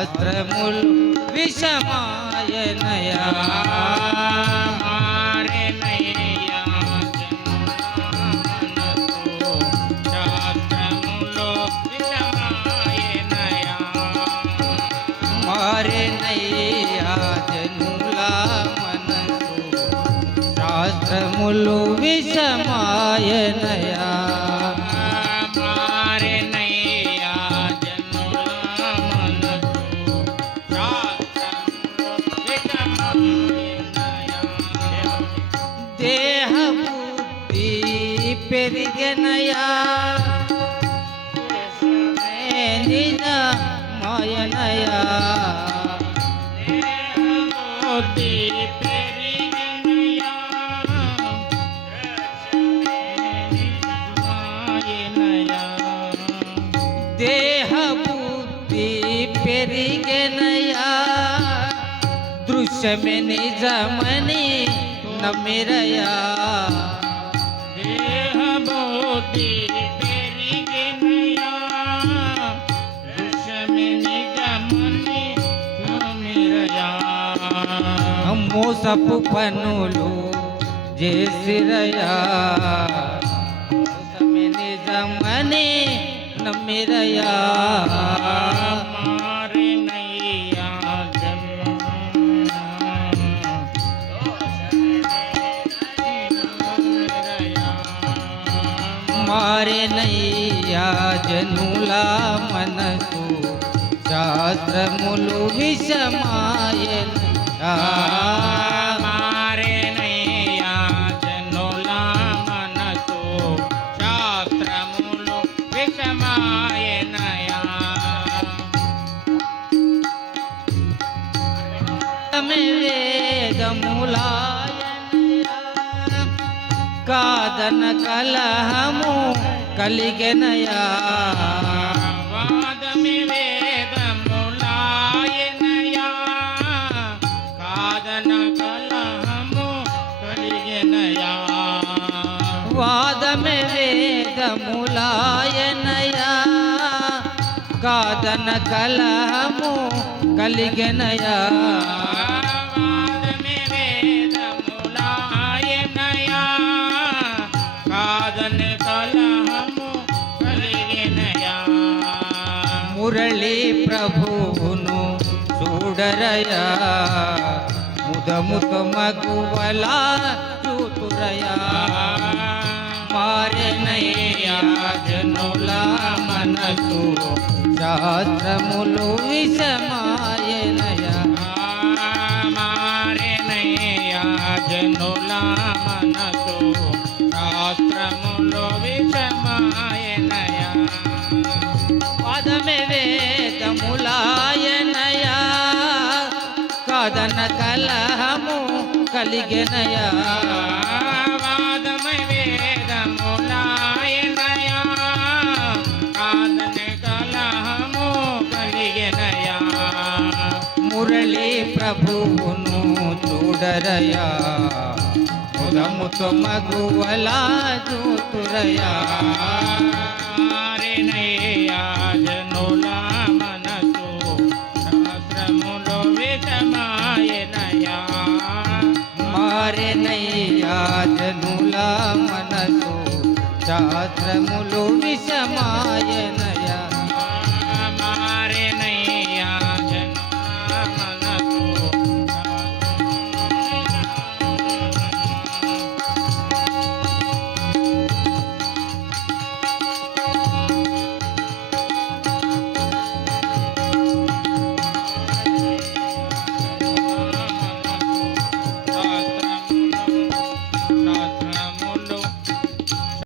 శాస్త్రములు విషమాయనయా మారే నయ్యా జనుల మనసు శాస్త్రములో విషమాయనయా మారెనయ్యా జనుల మనసు శాస్త్రములు విషమాయనయా దేహ బుద్ధి పెరిగెనయా నిజ మాయనయా దేహ బుద్ధి పెరిగెనయా దృశ్యమే నిజమని నమ్మిరయా దేహ బుద్ధి పెరిగినయా దృశ్యమే నిజమని నమ్మిరయా మోసపు పనులు చేసిరయా మోసమే నిజమని నమ్మిరయా మారెనయ్యా జనుల మనసు శాస్త్రములు విషమాయనయా మారేనయ్యా జనుల మనసు శాస్త్రములు విషమాయనయా వేదములాయనయా కాదన కలహము కలిగెనయా వాదమి వేదములాయనయా కాదన కలహము కలిగెనయా వాదమే వేదములాయనయా కాదన కలహము కలిగెనయా వాదమి వేదములాయనయా కాదన కలహము కలిగెనయా మురళి ప్రభువును చూడరయా ముదముత మగువలా చూతురయా మారెనయ్యా జనుల మనసు శాస్త్రములు విషమాయనయా మారేనయ్యా జనుల మనసు శాస్త్రములో విషమాయనయా పదమే వేదములాయనయా కాదన కలహము కలిగెనయా వాదమై వేదములాయనయా కాదన కలహము కలిగెనయా మురళి ప్రభువును చూడరయా ముదముతో మగువలా చూతురయా మారేనయ్యా జనుల మనసు శాస్త్రములో విషమాయనయా మారెనయ్యా జనుల మనసు శాస్త్రములు విషమా